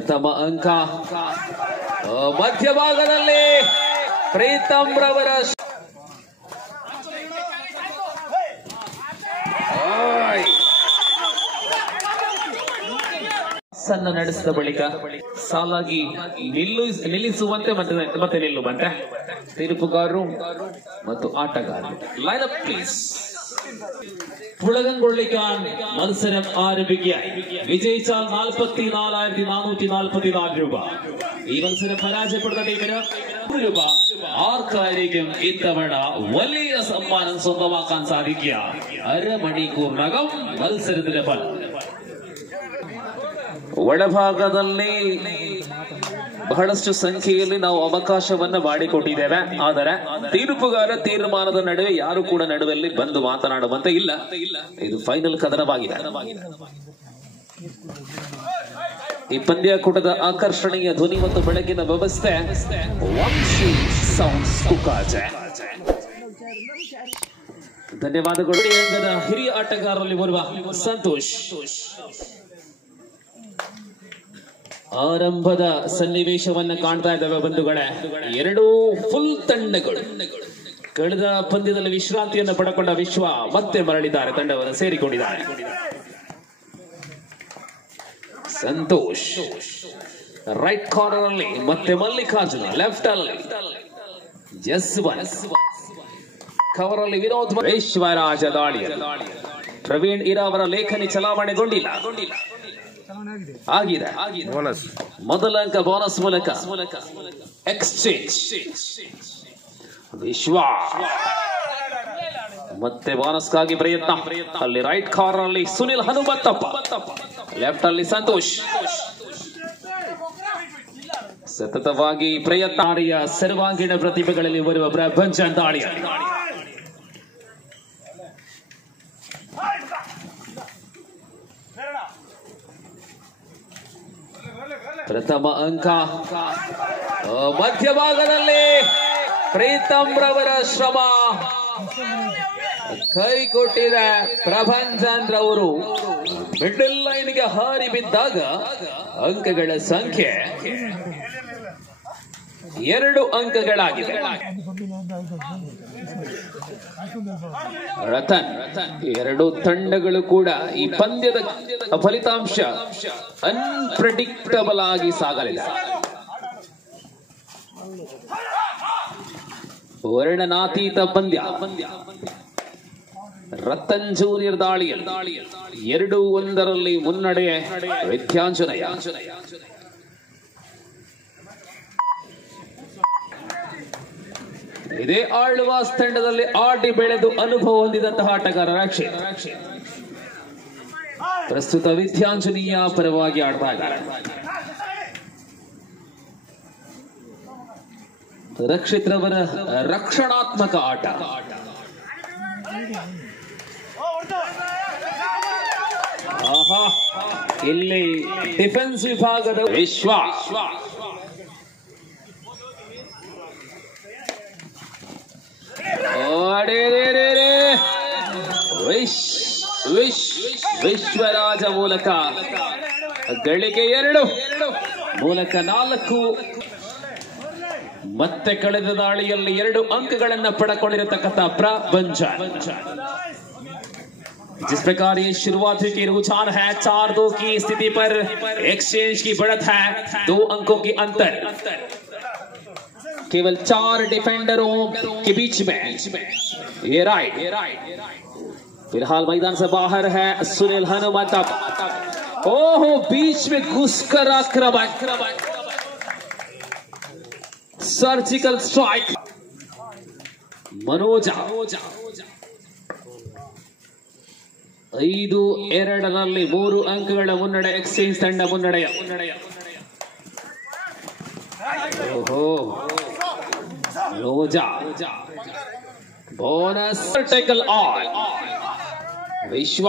ಪ್ರಥಮ ಅಂಕ ಮಧ್ಯಭಾಗದಲ್ಲಿ ಪ್ರೀತಮ್ ರವರ ಸಣ್ಣ ನಡೆಸಿದ ಬಳಿಕ ಸಾಲಾಗಿ ನಿಲ್ಲಿಸುವಂತೆ ಮತ್ತೆ ನಿಲ್ಲುವಂತೆ ತೀರ್ಪುಗಾರರು ಮತ್ತು ಆಟಗಾರರು. Line up please. പുളകംകൊള്ളിക്കാൻ മത്സരം ആരംഭിക്കാൻ. വിജയിച്ചാൽ 44,444 രൂപ. ഈ മത്സരം പരാജയപ്പെടുന്ന ടീമിന് 100 രൂപ. ആർക്കായിരിക്കും ഇത്തവണ വലിയ സമ്മാനം സ്വന്തമാക്കാൻ സാധിക്കുക? അരമണിക്കൂറിനകം മത്സരത്തിന്റെ ഫലം. ಒಳಭಾಗದಲ್ಲಿ ಬಹಳಷ್ಟು ಸಂಖ್ಯೆಯಲ್ಲಿ ನಾವು ಅವಕಾಶವನ್ನ ಮಾಡಿಕೊಟ್ಟಿದ್ದೇವೆ. ಆದರೆ ತೀರ್ಪುಗಾರ ತೀರ್ಮಾನದ ನಡುವೆ ಯಾರು ಕೂಡ ನಡುವಲ್ಲಿ ಬಂದು ಮಾತನಾಡುವಂತೆ ಇಲ್ಲ. ಇದು ಫೈನಲ್ ಕದನವಾಗಿದೆ. ಈ ಪಂದ್ಯಾಕೂಟದ ಆಕರ್ಷಣೀಯ ಧ್ವನಿ ಮತ್ತು ಬೆಳಕಿನ ವ್ಯವಸ್ಥೆ ವಂಶಿ ಸೌಂಡ್ಸ್ ಕುಕ್ಕಾಜೆ. ಧನ್ಯವಾದಗಳು. ಹಿರಿಯ ಆಟಗಾರರಲ್ಲಿ ಬರುವ ಸಂತೋಷ್. ಆರಂಭದ ಸನ್ನಿವೇಶವನ್ನ ಕಾಣ್ತಾ ಇದ್ದಾವೆ ಬಂಧುಗಳೇ. ಎರಡೂ ಫುಲ್ ತಂಡಗಳು ಕಳೆದ ಪಂದ್ಯದಲ್ಲಿ ವಿಶ್ರಾಂತಿಯನ್ನು ಪಡೆಕೊಂಡ ವಿಶ್ವ ಮತ್ತೆ ಮರಳಿದ್ದಾರೆ, ತಂಡವನ್ನು ಸೇರಿಕೊಂಡಿದ್ದಾರೆ. ಸಂತೋಷ್ ರೈಟ್ ಕಾರ್ನರ್ ಅಲ್ಲಿ, ಮತ್ತೆ ಮಲ್ಲಿಕಾರ್ಜುನ ಲೆಫ್ಟ್ ಅಲ್ಲಿ, ಜಸ್ವಂತ್ ಕವರ್ ಅಲ್ಲಿ, ವಿನೋದ್ ಈಶ್ವರಾಜ ದಾಳಿಯಲ್ಲಿ. ಪ್ರವೀಣ್ ಇರಾ ಅವರ ಲೇಖನಿ ಚಲಾವಣೆಗೊಂಡಿಲ್ಲ. ಆಗಿದೆ ಮೊದಲ ಅಂಕ ಬೋನಸ್ ಮೂಲಕ ಎಕ್ಸ್ಚೇಂಜ್. ವಿಶ್ವ ಮತ್ತೆ ಬೋನಸ್ಗಾಗಿ ಪ್ರಯತ್ನ. ಅಲ್ಲಿ ರೈಟ್ ಕಾರ್ನರ್ ಅಲ್ಲಿ ಸುನಿಲ್ ಹನುಮಂತಪ್ಪ, ಲೆಫ್ಟ್ ಅಲ್ಲಿ ಸಂತೋಷ್. ಸತತವಾಗಿ ಪ್ರಯತ್ನ. ಸರ್ವಾಂಗೀಣ ಪ್ರತಿಭೆಗಳಲ್ಲಿ ಬರುವ ಪ್ರಪಂಚ ದಾಳಿಯ ಪ್ರಥಮ ಅಂಕ ಮಧ್ಯಭಾಗದಲ್ಲಿ ಪ್ರೀತಮ್ ರವರ ಶ್ರಮ ಕೈ ಕೊಟ್ಟಿದೆ. ಪ್ರಭಂಜನ್ ರವರು ಮಿಡಲ್ ಲೈನ್ಗೆ ಹಾರಿ ಬಿದ್ದಾಗ ಅಂಕಗಳ ಸಂಖ್ಯೆ 2 ಅಂಕಗಳಾಗಿದೆ. ರತನ್, ಎರಡು ತಂಡಗಳು ಕೂಡ ಈ ಪಂದ್ಯದ ಫಲಿತಾಂಶ ಅನ್ಪ್ರೆಡಿಕ್ಟಬಲ್ ಆಗಿ ಸಾಗಲಿದೆ. ವರ್ಣನಾತೀತ ಪಂದ್ಯ. ರತನ್ ಜೂನಿಯರ್ ದಾಳಿಯಲ್ಲಿ 2-1 ಮುನ್ನಡೆ ವಿದ್ಯಾಂಜನೇಯ. ಇದೇ ಆಳ್ವಾಸ್ ತಂಡದಲ್ಲಿ ಆಡಿ ಬೆಳೆದು ಅನುಭವ ಹೊಂದಿದಂತಹ ಆಟಗಾರ ರಕ್ಷಿತ್. ಪ್ರಸ್ತುತ ವಿದ್ಯಾಂಜನೀಯ ಪರವಾಗಿ ಆಡ್ತಾ ಇದ್ದಾರೆ. ರಕ್ಷಿತ್ ರವರ ರಕ್ಷಣಾತ್ಮಕ ಆಟ. ಇಲ್ಲಿ ಡಿಫೆನ್ಸ್ ವಿಭಾಗದ ವಿಶ್ವ ವಿಶ್ವರಾಜ ಮೂಲಕ ಗಳಿಕೆ 2 ಮೂಲಕ 4. ಮತ್ತೆ ಕಳೆದ ದಾಳಿಯಲ್ಲಿ 2 ಅಂಕಗಳನ್ನು ಪಡೆದುಕೊಂಡಿರತಕ್ಕಂಥ ಪ್ರಭಂಜನ್. जिस प्रकार ये शुरुआत की रुझान है, 4-2 की स्थिति पर एक्सचेंज की बढ़त है, 2 अंकों की अंतर. केवल 4 डिफेंडरों के बीच में ये राइट. फिलहाल मैदान से बाहर है सुनील हनुमंतप्पा. ओहो, बीच में घुसकर आक्रमण, सर्जिकल स्ट्राइक. मनोजा 5-2 3 ಅಂಕಗಳ ಮುನ್ನಡೆ. ಎಕ್ಸ್ಚೇಂಜ್ ತಂಡ ಮುನ್ನಡೆಯ. ಓಹೋ, ರೋಜಾ ಬೋನಸ್ ಟೇಕಲ್ ಆನ್. ವಿಶ್ವ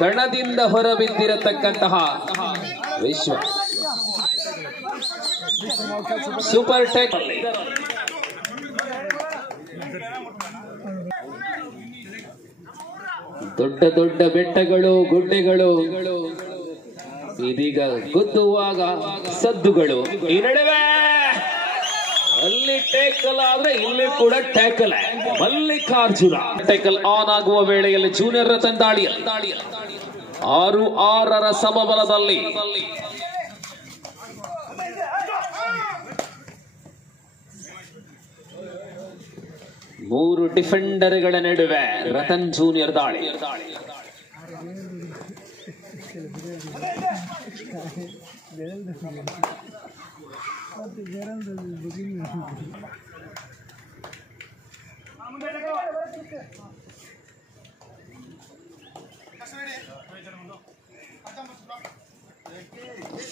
ಕಣದಿಂದ ಹೊರಬಿದ್ದಿರತಕ್ಕಂತಹ ವಿಶ್ವ ಸೂಪರ್ ಟೆಕ್ ದೊಡ್ಡ ದೊಡ್ಡ ಬೆಟ್ಟಗಳು ಗುಡ್ಡೆಗಳು ಇದೀಗ ಗುದ್ದುವಾಗ ಸದ್ದುಗಳು. ಈ ನಡುವೆ ಅಲ್ಲಿ ಟೇಕಲ್ ಆದ್ರೆ ಇಲ್ಲಿ ಕೂಡ ಟ್ಯಾಕಲ್. ಮಲ್ಲಿಕಾರ್ಜುನ ಟೇಕಲ್ ಆನ್ ಆಗುವ ವೇಳೆಯಲ್ಲಿ ಜೂನಿಯರ್ ರತನ್ ದಾಳಿ 6-6 ಸಮಬಲದಲ್ಲಿ ಮೂರು ಡಿಫೆಂಡರ್ಗಳ ನಡುವೆ ರತನ್ ಜೂನಿಯರ್ ದಾಳಿ.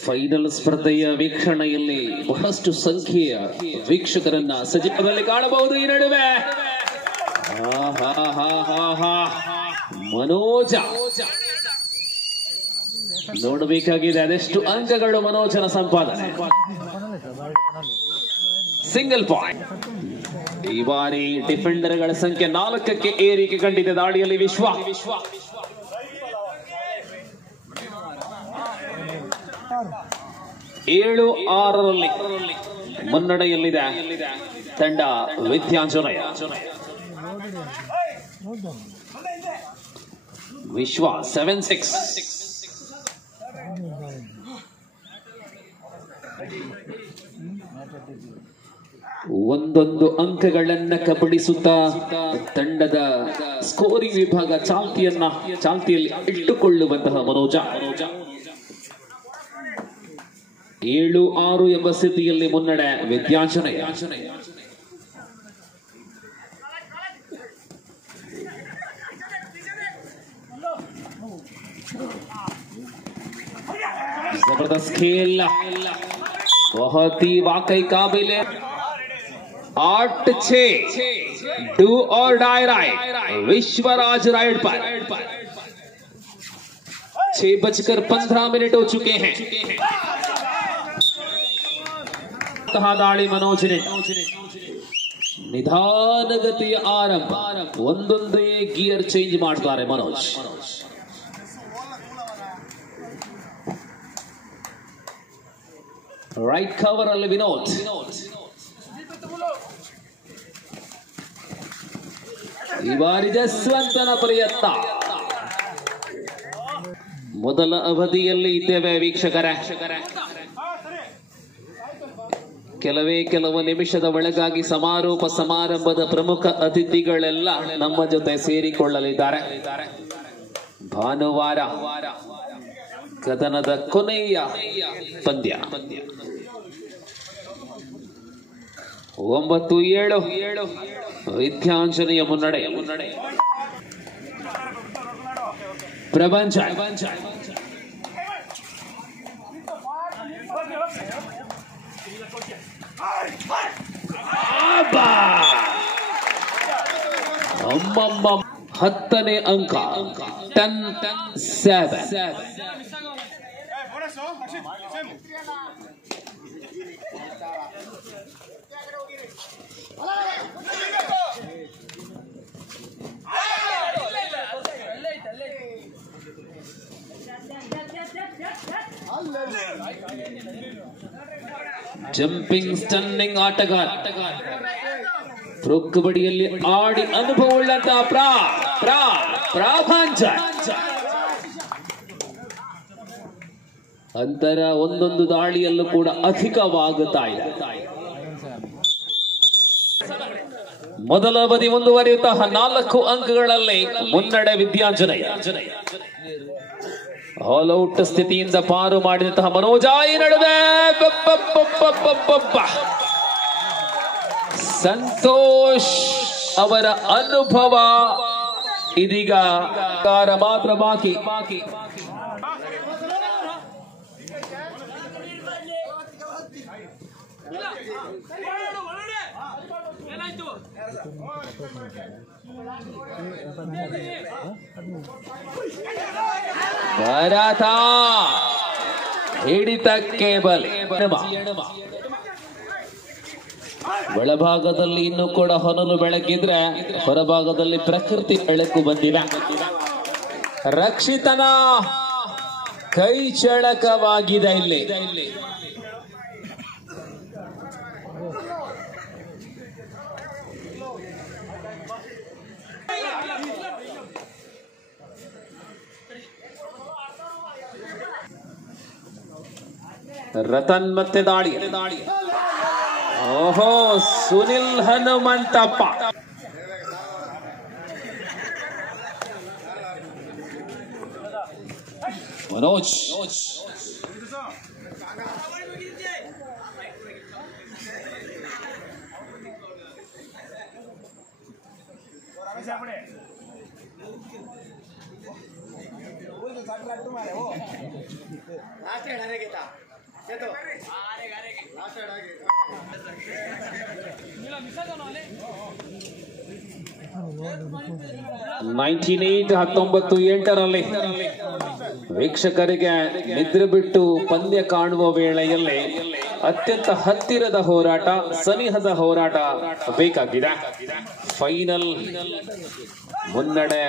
ಫೈನಲ್ ಸ್ಪರ್ಧೆಯ ವೀಕ್ಷಣೆಯಲ್ಲಿ ಬಹಳಷ್ಟು ಸಂಖ್ಯೆಯ ವೀಕ್ಷಕರನ್ನ ಸಜೀವದಲ್ಲಿ ಕಾಣಬಹುದು. ಈ ನಡುವೆ ಮನೋಜ ನೋಡಬೇಕಾಗಿದೆ ಅದೆಷ್ಟು ಅಂಕಗಳು ಮನೋಜನ ಸಂಪಾದನೆ. Single point. ಈ ಬಾರಿ ಡಿಫೆಂಡರ್ಗಳ ಸಂಖ್ಯೆ 4ಕ್ಕೆ ಏರಿಕೆ ಕಂಡಿದೆ ದಾಳಿಯಲ್ಲಿ. ವಿಶ್ವ 7-6 ಮುನ್ನಡೆಯಲ್ಲಿದೆ ತಂಡ ವಿದ್ಯಾಂಜನಯ. ವಿಶ್ವ 7-6. ಒಂದೊಂದು ಅಂಕಗಳನ್ನ ಕಬಳಿಸುತ್ತಾ ತಂಡದ ಸ್ಕೋರಿಂಗ್ ವಿಭಾಗ ಚಾಲ್ತಿಯಲ್ಲಿ ಇಟ್ಟುಕೊಳ್ಳುವಂತಹ ಮನೋಜ 7-6 ಎಂಬ ಸ್ಥಿತಿಯಲ್ಲಿ ಮುನ್ನಡೆ ವಿದ್ಯಾಂಜನಯ. जबरदस्त खेल, बहुत ही वाकई काबिल है. 8-6 डू और डाई राइड विश्वराज राइड पर 6:15 हो चुके हैं. ದಾಳಿ ಮನೋಜನೆ ನಿಧಾನಗತಿಯ ಆರಂಭ. ಒಂದೊಂದೇ ಗಿಯರ್ ಚೇಂಜ್ ಮಾಡ್ತಾರೆ ಮನೋಜ್. ರೈಟ್ ಕವರ್ ಅಲ್ಲಿ ವಿನೋದ್. ಈ ಬಾರಿ ಜಸ್ವಂತನ ಪ್ರಯತ್ನ. ಮೊದಲ ಅವಧಿಯಲ್ಲಿ ಇದ್ದೇವೆ ವೀಕ್ಷಕರೇ. ಕೆಲವು ನಿಮಿಷದ ಒಳಗಾಗಿ ಸಮಾರೋಪ ಸಮಾರಂಭದ ಪ್ರಮುಖ ಅತಿಥಿಗಳೆಲ್ಲ ನಮ್ಮ ಜೊತೆ ಸೇರಿಕೊಳ್ಳಲಿದ್ದಾರೆ. ಭಾನುವಾರ ಕದನದ ಕೊನೆಯ ಪಂದ್ಯ 9-7 ವಿದ್ಯಾಂಜನೆಯ ಮುನ್ನಡೆ. ಪ್ರಪಂಚ ಅಮ್ಮಮ್ಮ 10ನೇ ಅಂಕ 10-7. ಜಂಪಿಂಗ್ ಸ್ಟನ್ನಿಂಗ್ ಆಟಗಾರ. ಪ್ರೊ ಕಬಡ್ಡಿಯಲ್ಲಿ ಆಡಿ ಅನುಭವವುಳ್ಳಂತಹ ಪ್ರಾಭಾಂಚ ಅಂತರ ಒಂದೊಂದು ದಾಳಿಯಲ್ಲೂ ಕೂಡ ಅಧಿಕವಾಗುತ್ತಾ ಇದೆ. ಮೊದಲ ಅವಧಿ ಮುಂದುವರಿಯುತ್ತಾ 4 ಅಂಕಗಳಲ್ಲಿ ಮುನ್ನಡೆ ವಿದ್ಯಾಂಜನಯ. ಆಲ್ ಔಟ್ ಸ್ಥಿತಿಯಿಂದ ಪಾರು ಮಾಡಿದಂತಹ ಮನೋಜ ಈ ನಡುವೆ ಸಂತೋಷ್ ಅವರ ಅನುಭವ ಇದೀಗ ಮಾತ್ರ ಬಾಕಿ. ಭರತ ಹಿಡಿತಕ್ಕೆ ಬಲೆ. ಒಳಭಾಗದಲ್ಲಿ ಇನ್ನೂ ಕೂಡ ಹೊನಲು ಬೆಳಕಿದ್ರೆ ಹೊರಭಾಗದಲ್ಲಿ ಪ್ರಕೃತಿ ಬೆಳಕು ಬಂದಿದೆ. ರಕ್ಷಿತನ ಕೈ ಚಳಕವಾಗಿದೆ ಇಲ್ಲಿ. ರತನ್ ಮತ್ತೆ ದಾಳಿ. ಓಹೋ, ಸುನಿಲ್ ಹನುಮಂತಪ್ಪ. ಮನೋಜ್ ರಲ್ಲಿ ವೀಕ್ಷಕರಿಗೆ ನಿದ್ರೆ ಬಿಟ್ಟು ಪಂದ್ಯ ಕಾಣುವ ವೇಳೆಯಲ್ಲಿ ಅತ್ಯಂತ ಹತ್ತಿರದ ಹೋರಾಟ, ಸನಿಹದ ಹೋರಾಟ ಬೇಕಾಗಿದೆ. ಫೈನಲ್ ಮುನ್ನಡೆ.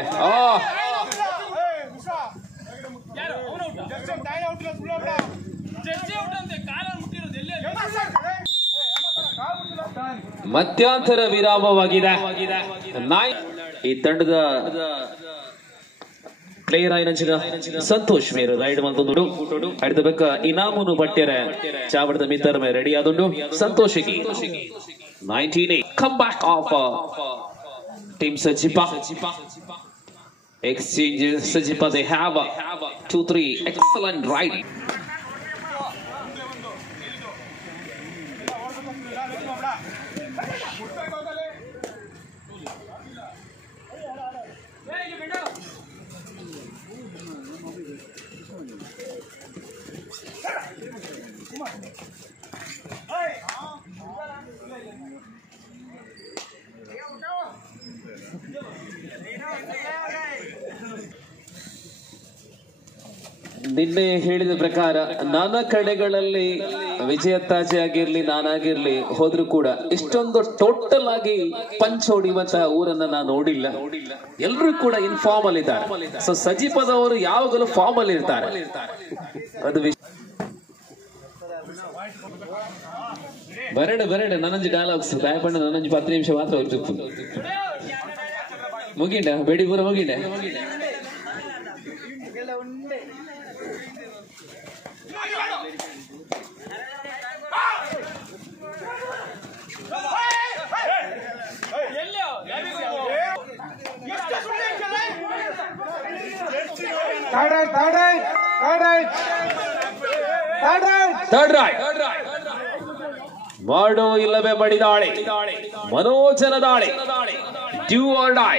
ಮಧ್ಯಂತರ ವಿರಾಮವಾಗಿದೆ. ಈ ತಂಡದ ಪ್ಲೇಯರ್ ಆಯ್ನಂಚಿನ ಸಂತೋಷ್ ಮೇರು ರೈಡ್ ಬಂದು ಅಡ್ದಬೇಕ ಇನಾಮುನು ಬಟ್ಟೆರೆ ಚಾವಡದ ಮಿತ್ತರ ಮೇ ರೆಡಿ ಆದುಂಡು ಸಂತೋಷಿಗೆ 19 come back of team Sajipa exchange Sajipa. They have 2-3 excellent ride. ನಿನ್ನೆ ಹೇಳಿದ ಪ್ರಕಾರ ನಾನಾ ಕಡೆಗಳಲ್ಲಿ ವಿಜಯತ್ತಾಜೆ ಆಗಿರ್ಲಿ ನಾನಾಗಿರ್ಲಿ ಹೋದ್ರು ಕೂಡ ಇಷ್ಟೊಂದು ಟೋಟಲ್ ಆಗಿ ಪಂಚ್ ಹೊಡಿಯುವಂತಹ ಊರನ್ನ ನಾನು ನೋಡಿಲ್ಲ. ಎಲ್ರು ಕೂಡ ಇನ್ಫಾರ್ಮ್ ಅಲ್ಲಿ ಇದ್ದಾರೆ. ಸೊ ಸಜಿಪದವರು ಯಾವಾಗಲೂ ಫಾರ್ಮ್ ಅಲ್ಲಿ ಇರ್ತಾರೆ. ಅದು ಬರಡೆ ನನ್ನಂಜು ಡೈಲಾಗ್ಸ್ ದಯಪಂಡ ನನ್ನಂಜು 10 ನಿಮಿಷ ಮಾತ್ರ ಹೊರತು ಮುಗಿಂಡ ಬೇಡಿ ಪೂರ ಮುಗಿಂಡ. ಮಾಡೋ ಇಲ್ಲವೇ ಬಡಿದಾಳೆ. ಮನೋಜನ ದಾಳಿ. Do or die.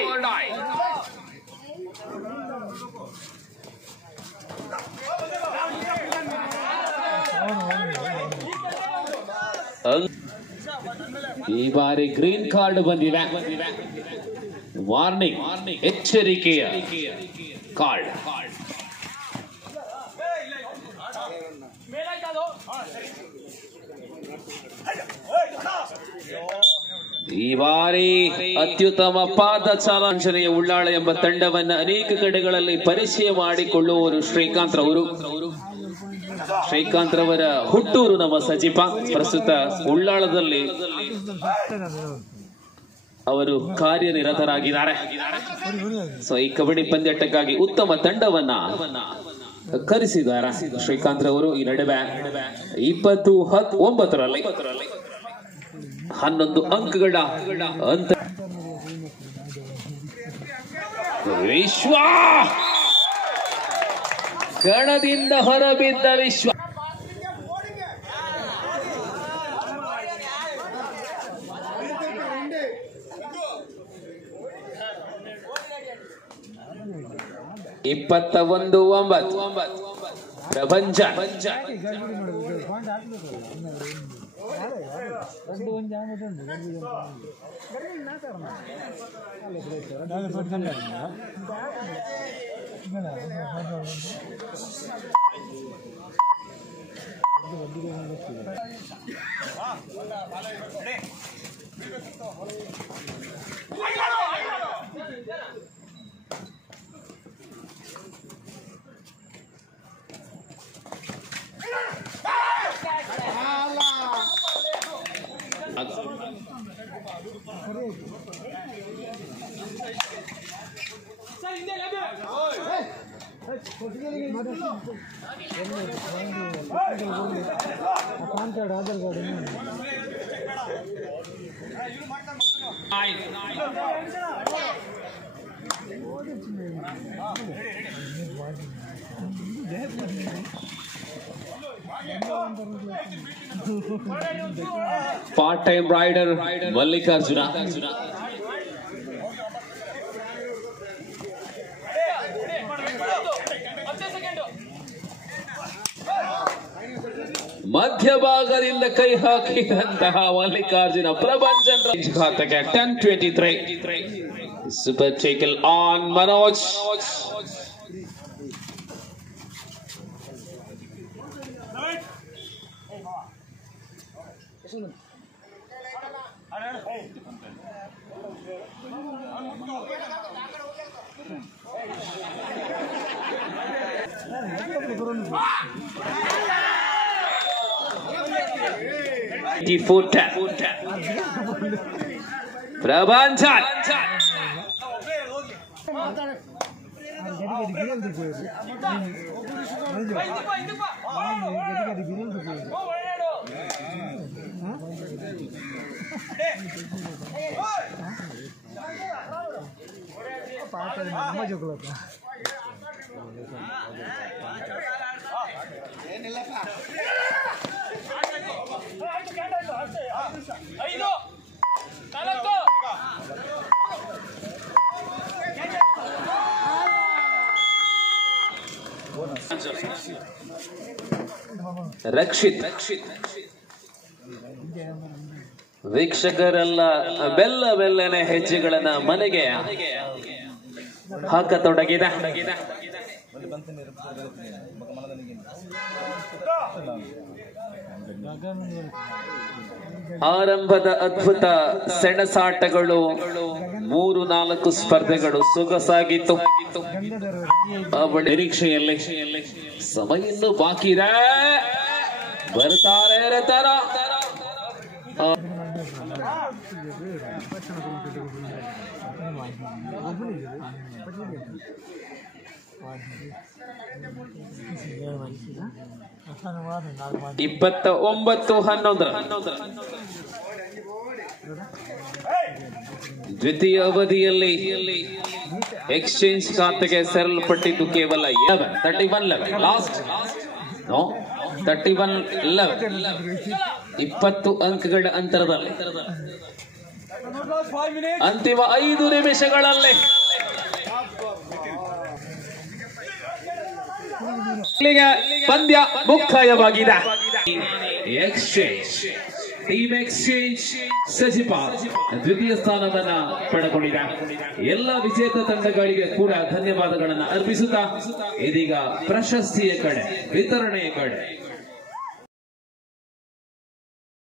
ಈ ಬಾರಿ ಗ್ರೀನ್ ಕಾರ್ಡ್ ಬಂದಿದೆ. ವಾರ್ನಿಂಗ್, ಎಚ್ಚರಿಕೆಯ ಕಾರ್ಡ್. ಈ ಬಾರಿ ಅತ್ಯುತ್ತಮ ಪಾದ ಚಾಲನೆಯ ಉಳ್ಳಾಳ ಎಂಬ ತಂಡವನ್ನ ಅನೇಕ ಕಡೆಗಳಲ್ಲಿ ಪರಿಚಯ ಮಾಡಿಕೊಳ್ಳುವರು ಶ್ರೀಕಾಂತ್ ರವರು. ಶ್ರೀಕಾಂತ್ ರವರ ಹುಟ್ಟೂರು ನಮ್ಮ ಸಜಿಪ. ಪ್ರಸ್ತುತ ಉಳ್ಳಾಳದಲ್ಲಿ ಅವರು ಕಾರ್ಯನಿರತರಾಗಿದ್ದಾರೆ. ಸೊ ಈ ಕಬಡ್ಡಿ ಪಂದ್ಯಾಟಕ್ಕಾಗಿ ಉತ್ತಮ ತಂಡವನ್ನ ಕರೆಸಿದ್ದಾರೆ ಶ್ರೀಕಾಂತ್ ರವರು. ಈ ನಡುವೆ 20-19ರಲ್ಲಿ 11 ಅಂಕಗಳ ಅಂತ ವಿಶ್ವ ಕಣದಿಂದ ಹೊರಬಿದ್ದ ವಿಶ್ವ. ಇಪ್ಪತ್ತ 19 ಪ್ರಪಂಚ. ಪಾರ್ಟ್ ಟೈಮ್ ರೈಡರ್ ಮಲ್ಲಿಕಾರ್ಜುನ ಮಧ್ಯಭಾಗದಿಂದ ಕೈ ಹಾಕಿದಂತಹ ಮಲ್ಲಿಕಾರ್ಜುನ ಪ್ರಭಂಜನ್ ಖಾತೆಗೆ 10-23 ಸೂಪರ್ ಟೇಕಲ್ ಆನ್ ಮನೋಜ್. ಪ್ರಭಂಜನ್ ರಕ್ಷಿತ್ ವೀಕ್ಷಕರೆಲ್ಲ ಬೆಲ್ಲ ಬೆಲ್ಲನೆ ಹೆಜ್ಜೆಗಳನ್ನ ಮನೆಗೆ ಹಾಕತೊಡಗಿದೆ. ಆರಂಭದ ಅದ್ಭುತ ಸೆಣಸಾಟಗಳು 3-4 ಸ್ಪರ್ಧೆಗಳು ಸೊಗಸಾಗಿತ್ತು. ನಿರೀಕ್ಷೆಯಲ್ಲಿ ಸಮಯ ಇನ್ನೂ ಬಾಕಿ ಇದೆ. ಬರ್ತಾರೆ ತರ ಇಪ್ಪತ್ತ 19-11 ದ್ವಿತೀಯ ಅವಧಿಯಲ್ಲಿ ಎಕ್ಸ್ಚೇಂಜ್ ಖಾತೆಗೆ ಸೇರಲ್ಪಟ್ಟಿದ್ದು ಕೇವಲ 31-11 ಲಾಸ್ಟ್ 31-11 20 ಅಂಕಗಳ ಅಂತರದಲ್ಲಿ ಅಂತಿಮ 5 ನಿಮಿಷಗಳಲ್ಲಿ ಪಂದ್ಯ ಮುಕ್ತಾಯವಾಗಿದೆ. ಎಕ್ಸ್ಚೇಂಜ್ ಟೀಮ್ ಎಕ್ಸ್ಚೇಂಜ್ ಸಜಿಪಾಲ್ ದ್ವಿತೀಯ ಸ್ಥಾನವನ್ನ ಪಡೆದುಕೊಂಡಿದೆ. ಎಲ್ಲ ವಿಜೇತ ತಂಡಗಳಿಗೆ ಕೂಡ ಧನ್ಯವಾದಗಳನ್ನು ಅರ್ಪಿಸುತ್ತಾ ಇದೀಗ ಪ್ರಶಸ್ತಿಯ ಕಡೆ ವಿತರಣೆಯ ಕಡೆ